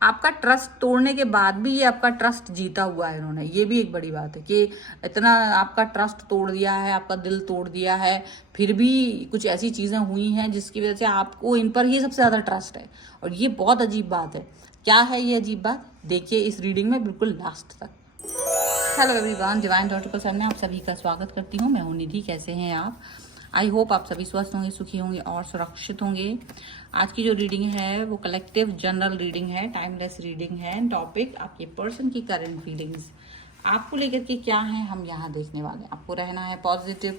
आपका ट्रस्ट तोड़ने के बाद भी ये आपका ट्रस्ट जीता हुआ है इन्होंने। ये भी एक बड़ी बात है कि इतना आपका ट्रस्ट तोड़ दिया है, आपका दिल तोड़ दिया है, फिर भी कुछ ऐसी चीज़ें हुई हैं जिसकी वजह से आपको इन पर ही सबसे ज़्यादा ट्रस्ट है। और ये बहुत अजीब बात है। क्या है ये अजीब बात, देखिए इस रीडिंग में बिल्कुल लास्ट तक। हेलो एवरीवन, डिवाइन टॉटिकल में आप सभी का स्वागत करती हूँ। मैं हूँ निधि। कैसे हैं आप? आई होप आप सभी स्वस्थ होंगे, सुखी होंगे और सुरक्षित होंगे। आज की जो रीडिंग है वो कलेक्टिव जनरल रीडिंग है, टाइमलेस रीडिंग है। टॉपिक आपके पर्सन की करंट फीलिंग्स आपको लेकर के क्या है, हम यहाँ देखने वाले हैं। आपको रहना है पॉजिटिव,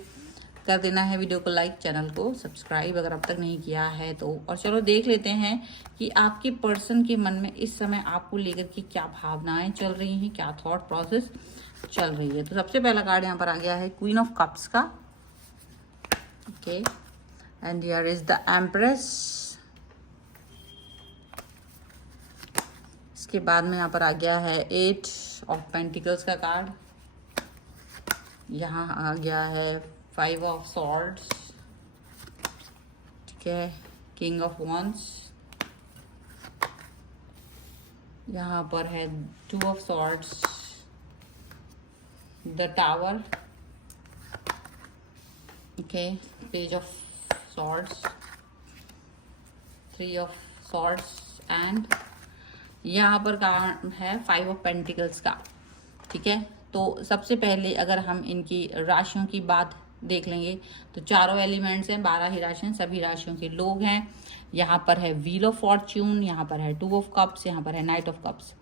कर देना है वीडियो को लाइक, चैनल को सब्सक्राइब अगर अब तक नहीं किया है तो। और चलो देख लेते हैं कि आपके पर्सन के मन में इस समय आपको लेकर के क्या भावनाएं चल रही हैं, क्या थॉट प्रोसेस चल रही है। तो सबसे पहला कार्ड यहाँ पर आ गया है क्वीन ऑफ कप्स का। Okay, and here is the empress. इसके बाद में यहाँ पर आ गया है 8 ऑफ पेंटिकल्स का कार्ड। यहाँ आ गया है 5 ऑफ सॉर्ड्स, ठीक है, किंग ऑफ वॉन्ड्स। यहाँ पर है 2 of swords, the tower, okay, page of swords, 3 of swords and यहाँ पर कार्ड है 5 ऑफ पेंटिकल्स का, ठीक है। तो सबसे पहले अगर हम इनकी राशियों की बात देख लेंगे तो चारों एलिमेंट्स हैं, 12 ही राशियां, सभी राशियों के लोग हैं। यहाँ पर है व्हील ऑफ फॉर्च्यून, यहाँ पर है 2 ऑफ कप्स, यहाँ पर है नाइट ऑफ कप्स।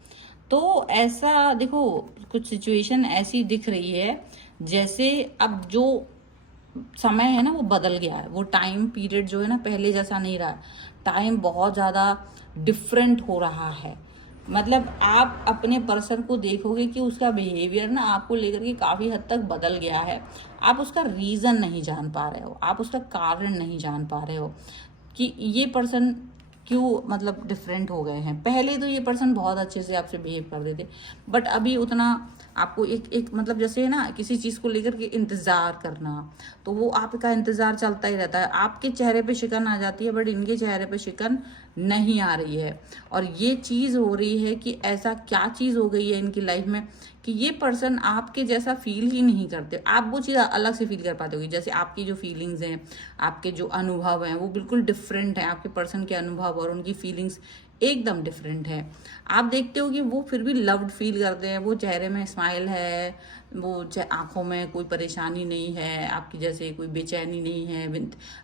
तो ऐसा देखो, कुछ सिचुएशन ऐसी दिख रही है जैसे अब जो समय है ना वो बदल गया है। वो टाइम पीरियड जो है ना पहले जैसा नहीं रहा है। टाइम बहुत ज़्यादा डिफरेंट हो रहा है। मतलब आप अपने पर्सन को देखोगे कि उसका बिहेवियर ना आपको लेकर के काफ़ी हद तक बदल गया है। आप उसका रीज़न नहीं जान पा रहे हो, आप उसका कारण नहीं जान पा रहे हो कि ये पर्सन क्यों मतलब डिफरेंट हो गए हैं। पहले तो ये पर्सन बहुत अच्छे से आपसे बिहेव करते थे, बट अभी उतना आपको एक मतलब जैसे है ना किसी चीज़ को लेकर के इंतज़ार करना, तो वो आपका इंतज़ार चलता ही रहता है। आपके चेहरे पे शिकन आ जाती है बट इनके चेहरे पे शिकन नहीं आ रही है। और ये चीज़ हो रही है कि ऐसा क्या चीज़ हो गई है इनकी लाइफ में कि ये पर्सन आपके जैसा फील ही नहीं करते। आप वो चीज़ अलग से फील कर पाते होगी। जैसे आपकी जो फीलिंग्स हैं, आपके जो अनुभव हैं वो बिल्कुल डिफरेंट हैं। आपके पर्सन के अनुभव और उनकी फीलिंग्स एकदम डिफरेंट है। आप देखते हो कि वो फिर भी लव्ड फील करते हैं। वो चेहरे में स्माइल है, वो आंखों में कोई परेशानी नहीं है, आपकी जैसे कोई बेचैनी नहीं है,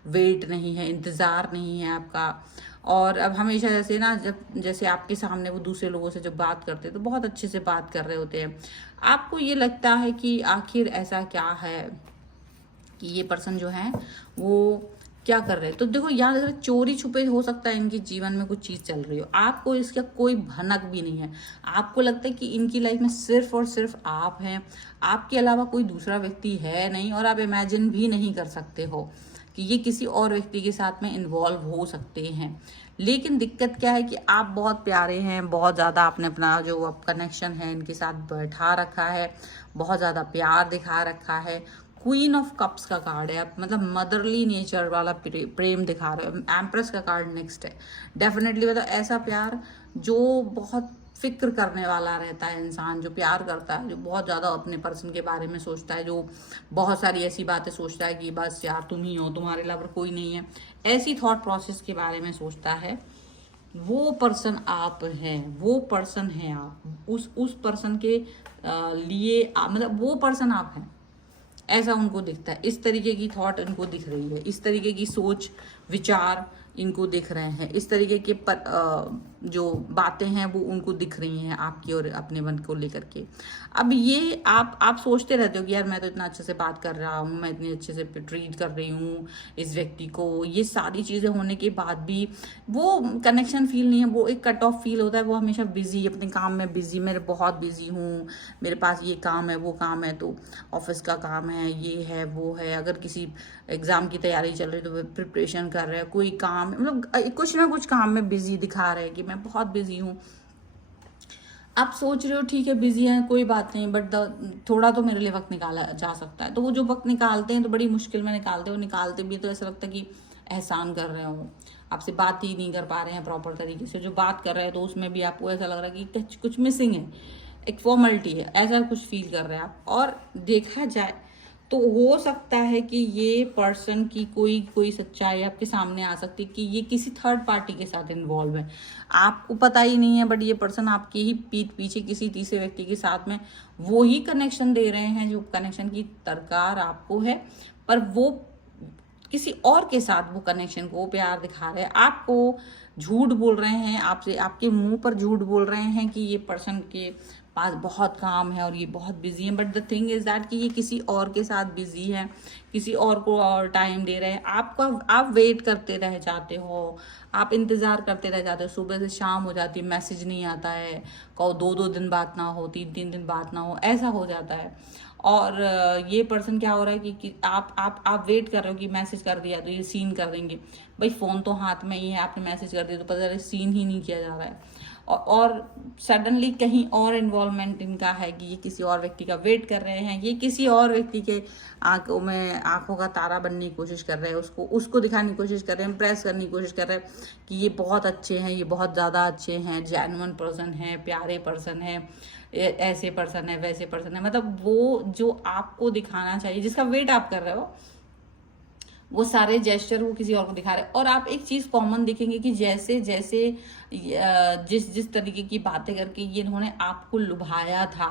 वेट नहीं है, इंतज़ार नहीं है आपका। और अब हमेशा जैसे ना जब जैसे आपके सामने वो दूसरे लोगों से जब बात करते हैं तो बहुत अच्छे से बात कर रहे होते हैं। आपको ये लगता है कि आखिर ऐसा क्या है कि ये पर्सन जो है वो क्या कर रहे हैं। तो देखो यहाँ अगर चोरी छुपे हो सकता है इनके जीवन में कुछ चीज़ चल रही हो, आपको इसका कोई भनक भी नहीं है। आपको लगता है कि इनकी लाइफ में सिर्फ और सिर्फ आप हैं, आपके अलावा कोई दूसरा व्यक्ति है नहीं। और आप इमेजिन भी नहीं कर सकते हो कि ये किसी और व्यक्ति के साथ में इन्वॉल्व हो सकते हैं। लेकिन दिक्कत क्या है कि आप बहुत प्यारे हैं, बहुत ज़्यादा आपने अपना जो कनेक्शन है इनके साथ बैठा रखा है, बहुत ज़्यादा प्यार दिखा रखा है। क्वीन ऑफ कप्स का कार्ड है, आप मतलब मदरली नेचर वाला प्रेम दिखा रहे हो। एम्प्रेस का कार्ड नेक्स्ट है। डेफिनेटली मतलब ऐसा प्यार जो बहुत फिक्र करने वाला रहता है इंसान, जो प्यार करता है, जो बहुत ज़्यादा अपने पर्सन के बारे में सोचता है, जो बहुत सारी ऐसी बातें सोचता है कि बस यार तुम ही हो, तुम्हारे अलावा कोई नहीं है, ऐसी थॉट प्रोसेस के बारे में सोचता है। वो पर्सन आप हैं, वो पर्सन है आप। उस पर्सन के लिए मतलब वो पर्सन आप हैं, ऐसा उनको दिखता है। इस तरीके की थॉट इनको दिख रही है, इस तरीके की सोच विचार इनको दिख रहे हैं, इस तरीके के जो बातें हैं वो उनको दिख रही हैं आपकी और अपने मन को लेकर के। अब ये आप सोचते रहते हो कि यार मैं तो इतना अच्छे से बात कर रहा हूँ, मैं इतने अच्छे से ट्रीट कर रही हूँ इस व्यक्ति को, ये सारी चीज़ें होने के बाद भी वो कनेक्शन फील नहीं है। वो एक कट ऑफ फील होता है। वो हमेशा बिजी, अपने काम में बिजी, मेरे बहुत बिजी हूँ, मेरे पास ये काम है वो काम है, तो ऑफिस का काम है, ये है वो है। अगर किसी एग्ज़ाम की तैयारी चल रही है तो प्रिपरेशन कर रहे हैं, कोई काम मतलब कुछ ना कुछ काम में बिजी दिखा रहे हैं कि मैं बहुत बिजी हूँ। आप सोच रहे हो ठीक है बिजी हैं, कोई बात नहीं, बट थोड़ा तो मेरे लिए वक्त निकाला जा सकता है। तो वो जो वक्त निकालते हैं तो बड़ी मुश्किल में निकालते हैं। वो निकालते भी तो ऐसा लगता है कि एहसान कर रहे हो, आपसे बात ही नहीं कर पा रहे हैं प्रॉपर तरीके से, जो बात कर रहे हैं तो उसमें भी आपको ऐसा लग रहा है कि कुछ मिसिंग है, एक फॉर्मेलिटी है, ऐसा कुछ फील कर रहे हैं आप। और देखा जाए तो हो सकता है कि ये पर्सन की कोई सच्चाई आपके सामने आ सकती है कि ये किसी थर्ड पार्टी के साथ इन्वॉल्व है, आपको पता ही नहीं है, बट ये पर्सन आपकी ही पीठ पीछे किसी तीसरे व्यक्ति के साथ में वो ही कनेक्शन दे रहे हैं जो कनेक्शन की दरकार आपको है, पर वो किसी और के साथ वो कनेक्शन को प्यार दिखा रहे हैं, आपको झूठ बोल रहे हैं, आपसे आपके मुंह पर झूठ बोल रहे हैं कि ये पर्सन के पास बहुत काम है और ये बहुत बिजी है, but the thing is that कि ये किसी और के साथ बिजी है, किसी और को और टाइम दे रहे हैं। आप वेट करते रह जाते हो, आप इंतज़ार करते रह जाते हो, सुबह से शाम हो जाती है, मैसेज नहीं आता है, कहो 2-2 दिन बात ना हो, 3-3 दिन बात ना हो, ऐसा हो जाता है। और ये पर्सन क्या हो रहा है कि आप वेट कर रहे हो कि मैसेज कर दिया तो ये सीन कर देंगे, भाई फ़ोन तो हाथ में ही है, आपने मैसेज कर दिया तो पता चले सीन ही नहीं किया जा रहा है, और सडनली कहीं और इन्वॉल्वमेंट इनका है कि ये किसी और व्यक्ति का वेट कर रहे हैं, ये किसी और व्यक्ति के आंखों का तारा बनने की कोशिश कर रहे हैं, उसको दिखाने की कोशिश कर रहे हैं, इम्प्रेस करने की कोशिश कर रहे हैं कि ये बहुत अच्छे हैं, ये बहुत ज़्यादा अच्छे हैं, जेन्युइन पर्सन है, प्यारे पर्सन है, ऐसे पर्सन है, वैसे पर्सन है, मतलब वो जो आपको दिखाना चाहिए, जिसका वेट आप कर रहे हो, वो सारे जेस्चर वो किसी और को दिखा रहे हैं। और आप एक चीज़ कॉमन देखेंगे कि जैसे जैसे जिस तरीके की बातें करके ये इन्होंने आपको लुभाया था,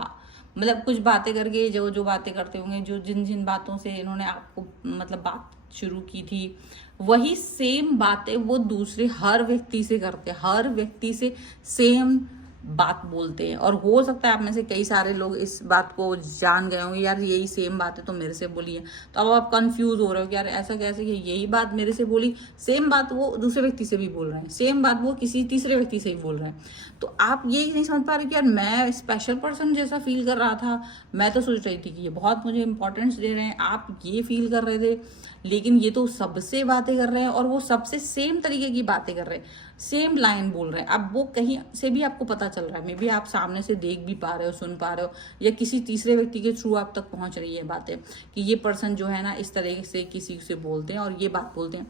मतलब कुछ बातें करके जो बातें करते होंगे, जो जिन बातों से इन्होंने आपको मतलब बात शुरू की थी, वही सेम बातें वो दूसरे हर व्यक्ति से करते, हर व्यक्ति से सेम बात बोलते हैं। और हो सकता है आप में से कई सारे लोग इस बात को जान गए होंगे, यार यही सेम बातें तो मेरे से बोली है, तो अब आप कंफ्यूज हो रहे हो कि यार ऐसा कैसे कि यही बात मेरे से बोली, सेम बात वो दूसरे व्यक्ति से भी बोल रहे हैं, सेम बात वो किसी तीसरे व्यक्ति से भी बोल रहे हैं। तो आप यही नहीं समझ पा रहे कि यार मैं स्पेशल पर्सन जैसा फील कर रहा था, मैं तो सोच रही थी कि ये बहुत मुझे इंपॉर्टेंस दे रहे हैं, आप ये फील कर रहे थे, लेकिन ये तो सबसे बातें कर रहे हैं और वो सबसे सेम तरीके की बातें कर रहे हैं, सेम लाइन बोल रहे हैं। अब वो कहीं से भी आपको पता चल रहा है, मे बी आप सामने से देख भी पा रहे हो, सुन पा रहे हो, या किसी तीसरे व्यक्ति के थ्रू आप तक पहुंच रही है बातें कि ये पर्सन जो है ना इस तरह से किसी से बोलते हैं और ये बात बोलते हैं।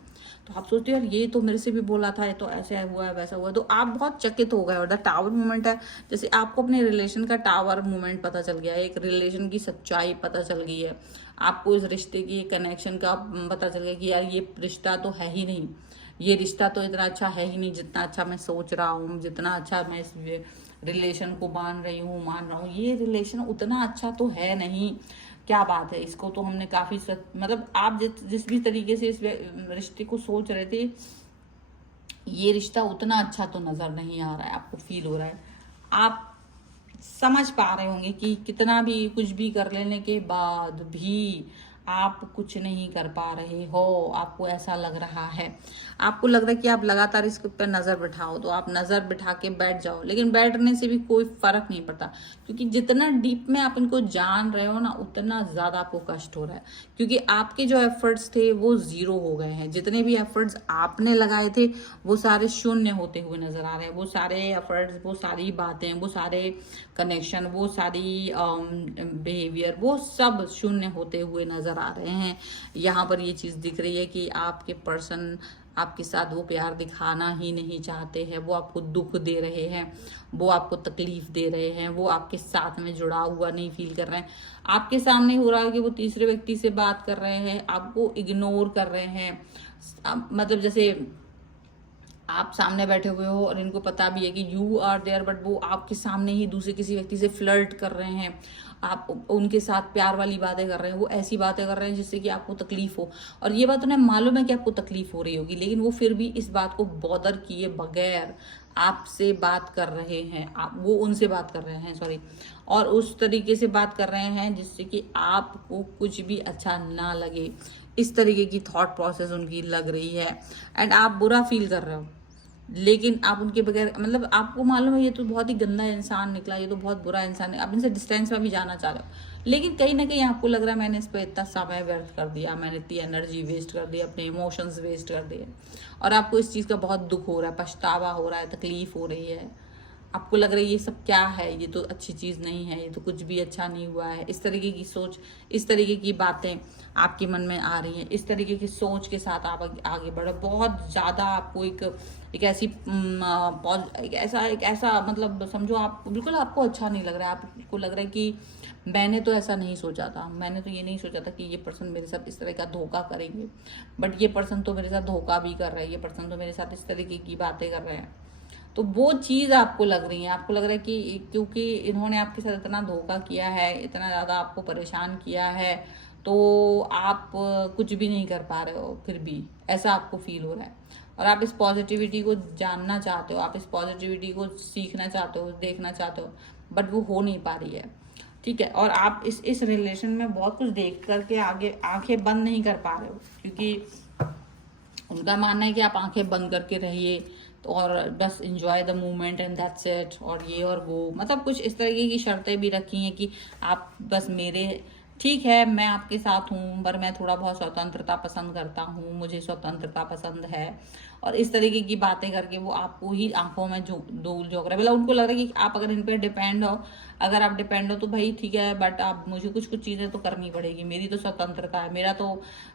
तो आप सोचते हो यार ये तो मेरे से भी बोला था, ये तो ऐसे हुआ है, वैसा हुआ है, तो आप बहुत चकित हो गए। और द टावर मोमेंट है, जैसे आपको अपने रिलेशन का टावर मोमेंट पता चल गया है, एक रिलेशन की सच्चाई पता चल गई है, आपको इस रिश्ते की कनेक्शन का पता चल गया कि यार ये रिश्ता तो है ही नहीं, ये रिश्ता तो इतना अच्छा है ही नहीं जितना अच्छा मैं सोच रहा हूँ, जितना अच्छा मैं इस रिलेशन को मान रहा हूँ, ये रिलेशन उतना अच्छा तो है नहीं, क्या बात है, इसको तो हमने काफी मतलब आप जिस भी तरीके से इस रिश्ते को सोच रहे थे, ये रिश्ता उतना अच्छा तो नजर नहीं आ रहा है, आपको फील हो रहा है, आप समझ पा रहे होंगे कि कितना भी कुछ भी कर लेने के बाद भी आप कुछ नहीं कर पा रहे हो, आपको ऐसा लग रहा है, आपको लग रहा है कि आप लगातार इसके ऊपर नज़र बिठाओ, तो आप नज़र बिठा के बैठ जाओ, लेकिन बैठने से भी कोई फर्क नहीं पड़ता, क्योंकि जितना डीप में आप इनको जान रहे हो ना, उतना ज़्यादा आपको कष्ट हो रहा है, क्योंकि आपके जो एफर्ट्स थे वो ज़ीरो हो गए हैं, जितने भी एफर्ट्स आपने लगाए थे वो सारे शून्य होते हुए नज़र आ रहे हैं, वो सारे एफर्ट्स, वो सारी बातें, वो सारे कनेक्शन, वो सारी बिहेवियर, वो सब शून्य होते हुए नज़र आ रहे हैं। यहाँ पर ये चीज़ दिख रही है कि आपके पर्सन आपके साथ वो प्यार दिखाना ही नहीं चाहते हैं, वो आपको दुख दे रहे हैं, वो आपको तकलीफ दे रहे हैं, वो आपके साथ में जुड़ा हुआ नहीं फील कर रहे हैं। आपके सामने हो रहा है कि वो तीसरे व्यक्ति से बात कर रहे हैं, आपको इग्नोर कर रहे हैं, मतलब जैसे आप सामने बैठे हुए हो और इनको पता भी है कि यू आर देयर, बट वो आपके सामने ही दूसरे किसी व्यक्ति से फ्लर्ट कर रहे हैं, आप उनके साथ प्यार वाली बातें कर रहे हैं, वो ऐसी बातें कर रहे हैं जिससे कि आपको तकलीफ हो, और ये बात उन्हें मालूम है कि आपको तकलीफ हो रही होगी, लेकिन वो फिर भी इस बात को बॉदर किए बगैर आपसे बात कर रहे हैं, वो उनसे बात कर रहे हैं, सॉरी, और उस तरीके से बात कर रहे हैं जिससे कि आपको कुछ भी अच्छा ना लगे, इस तरीके की थॉट प्रोसेस उनकी लग रही है, एंड आप बुरा फील कर रहे हो, लेकिन आप उनके बगैर, मतलब आपको मालूम है ये तो बहुत ही गंदा इंसान निकला, ये तो बहुत बुरा इंसान है, आप इनसे डिस्टेंस में भी जाना चाह रहे हो, लेकिन कहीं ना कहीं आपको लग रहा है मैंने इस पर इतना समय व्यर्थ कर दिया, मैंने इतनी एनर्जी वेस्ट कर दी, अपने इमोशंस वेस्ट कर दिए, और आपको इस चीज़ का बहुत दुख हो रहा है, पछतावा हो रहा है, तकलीफ हो रही है, आपको लग रहा है ये सब क्या है, ये तो अच्छी चीज़ नहीं है, ये तो कुछ भी अच्छा नहीं हुआ है, इस तरीके की सोच, इस तरीके की बातें आपके मन में आ रही हैं, इस तरीके की सोच के साथ आप आगे बढ़ो। बहुत ज़्यादा आपको एक ऐसा मतलब समझो आप बिल्कुल, आपको अच्छा नहीं लग रहा है, आपको लग रहा है कि मैंने तो ऐसा नहीं सोचा था, मैंने तो ये नहीं सोचा था कि ये पर्सन मेरे साथ इस तरह का धोखा करेंगे, बट ये पर्सन तो मेरे साथ धोखा भी कर रहा है, ये पर्सन तो मेरे साथ इस तरीके की बातें कर रहे हैं। तो वो चीज़ आपको लग रही है, आपको लग रहा है कि क्योंकि इन्होंने आपके साथ इतना धोखा किया है, इतना ज़्यादा आपको परेशान किया है, तो आप कुछ भी नहीं कर पा रहे हो, फिर भी ऐसा आपको फील हो रहा है। और आप इस पॉजिटिविटी को जानना चाहते हो, आप इस पॉजिटिविटी को सीखना चाहते हो, देखना चाहते हो, बट वो हो नहीं पा रही है, ठीक है। और आप इस रिलेशन में बहुत कुछ देख करके आगे आंखें बंद नहीं कर पा रहे हो, क्योंकि उनका मानना है कि आप आंखें बंद करके रहिए तो और बस enjoy the moment and that's it, और ये और वो, मतलब कुछ इस तरीके की शर्तें भी रखी हैं कि आप बस मेरे, ठीक है मैं आपके साथ हूँ, पर मैं थोड़ा बहुत स्वतंत्रता पसंद करता हूँ, मुझे स्वतंत्रता पसंद है, और इस तरीके की बातें करके वो आपको ही आंखों में धूल झोंक रहे, मतलब उनको लग रहा है कि आप अगर इन पे डिपेंड हो, अगर आप डिपेंड हो तो भाई ठीक है, बट आप मुझे कुछ कुछ चीज़ें तो करनी पड़ेगी, मेरी तो स्वतंत्रता है, मेरा तो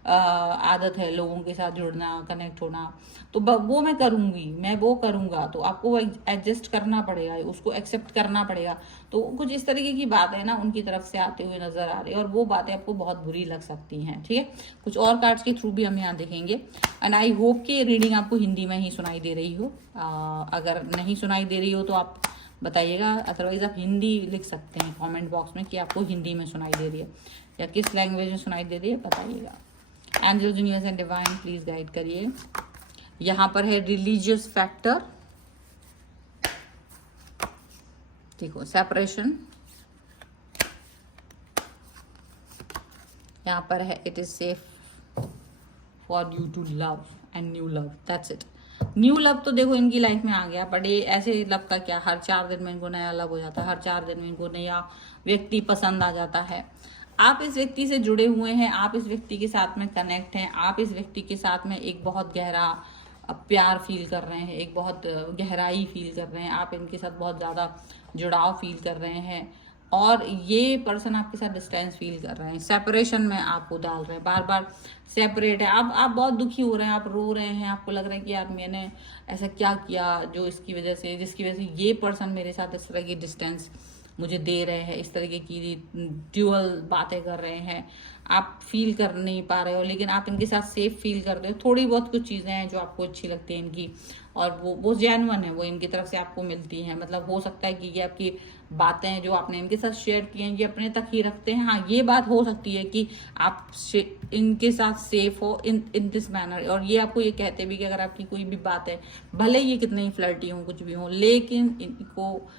आदत है लोगों के साथ जुड़ना, कनेक्ट होना, तो वो मैं करूँगी, मैं वो करूँगा, तो आपको वो एडजस्ट करना पड़ेगा, उसको एक्सेप्ट करना पड़ेगा। तो कुछ इस तरीके की बातें ना उनकी तरफ से आते हुए नजर आ रही है, और वो बातें आपको बहुत बुरी लग सकती हैं, ठीक है। कुछ और कार्ड्स के थ्रू भी हम यहाँ देखेंगे, एंड आई होप कि रीडिंग आपको हिंदी में ही सुनाई दे रही हो। अगर नहीं सुनाई दे रही हो तो आप बताइएगा, अदरवाइज आप हिंदी लिख सकते हैं कमेंट बॉक्स में कि आपको हिंदी में सुनाई दे रही है या किस लैंग्वेज में सुनाई दे रही है, बताइएगा। Angels, universe and divine please guide करिए। यहाँ पर है रिलीजियस फैक्टर, देखो सेपरेशन, यहाँ पर है it is safe for you to love and new love, that's it. New love तो देखो इनकी लाइफ में आ गया, बट ये ऐसे लव का क्या, हर 4 दिन में इनको नया लव हो जाता है, हर 4 दिन में इनको नया व्यक्ति पसंद आ जाता है। आप इस व्यक्ति से जुड़े हुए हैं, आप इस व्यक्ति के साथ में कनेक्ट हैं, आप इस व्यक्ति के साथ में एक बहुत गहरा प्यार फील कर रहे हैं, एक बहुत गहराई फील कर रहे हैं, आप इनके साथ बहुत ज़्यादा जुड़ाव फील कर रहे हैं, और ये पर्सन आपके साथ डिस्टेंस फील कर रहे हैं, सेपरेशन में आपको डाल रहे हैं, बार बार सेपरेट है, आप बहुत दुखी हो रहे हैं, आप रो रहे हैं, आपको लग रहा है कि यार मैंने ऐसा क्या किया जो इसकी वजह से, जिसकी वजह से ये पर्सन मेरे साथ इस तरह की डिस्टेंस मुझे दे रहे हैं, इस तरीके की ड्यूअल बातें कर रहे हैं, आप फील कर नहीं पा रहे हो, लेकिन आप इनके साथ सेफ फील करते हो। थोड़ी बहुत कुछ चीज़ें हैं जो आपको अच्छी लगती हैं इनकी, और वो जेन्युइन है, वो इनकी तरफ से आपको मिलती हैं, मतलब हो सकता है कि ये आपकी बातें जो आपने इनके साथ शेयर की हैं ये अपने तक ही रखते हैं। हाँ, ये बात हो सकती है कि आप इनके साथ सेफ हो इन दिस मैनर, और ये आपको ये कहते भी कि अगर आपकी कोई भी बात है, भले ये कितने ही फ्लर्टी हो, कुछ भी हो, लेकिन इनको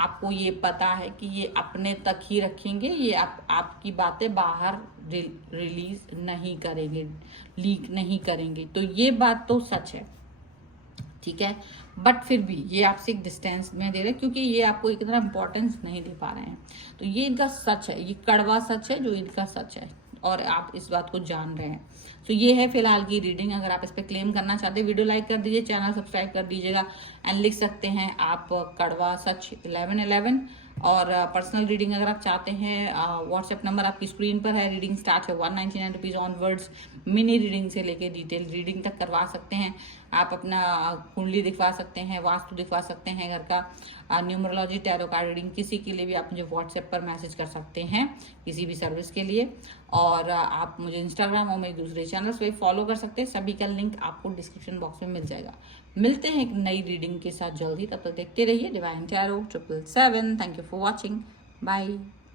आपको ये पता है कि ये अपने तक ही रखेंगे, ये आपकी बातें बाहर रिलीज नहीं करेंगे, लीक नहीं करेंगे, तो ये बात तो सच है, ठीक है। बट फिर भी ये आपसे एक डिस्टेंस में दे रहे हैं, क्योंकि ये आपको इतना इंपॉर्टेंस नहीं दे पा रहे हैं, तो ये इनका सच है, ये कड़वा सच है जो इनका सच है, और आप इस बात को जान रहे हैं। तो ये है फिलहाल की रीडिंग। अगर आप इस पर क्लेम करना चाहते हैं, वीडियो लाइक कर दीजिए, चैनल सब्सक्राइब कर दीजिएगा, एंड लिख सकते हैं आप कड़वा सच 1111। और पर्सनल रीडिंग अगर आप चाहते हैं, व्हाट्सएप नंबर आपकी स्क्रीन पर है, रीडिंग स्टार्ट है 199 रुपीज़ ऑनवर्ड्स, मिनी रीडिंग से लेके डिटेल रीडिंग तक करवा सकते हैं। आप अपना कुंडली दिखवा सकते हैं, वास्तु दिखवा सकते हैं घर का, न्यूमरोलॉजी, टैरो कार्ड रीडिंग, किसी के लिए भी आप मुझे व्हाट्सएप पर मैसेज कर सकते हैं किसी भी सर्विस के लिए। और आप मुझे इंस्टाग्राम और मेरे दूसरे चैनल्स पे फॉलो कर सकते हैं, सभी का लिंक आपको डिस्क्रिप्शन बॉक्स में मिल जाएगा। मिलते हैं एक नई रीडिंग के साथ जल्दी, तब तक देखते रहिए Divine Tarot 777। Thank you for watching, bye.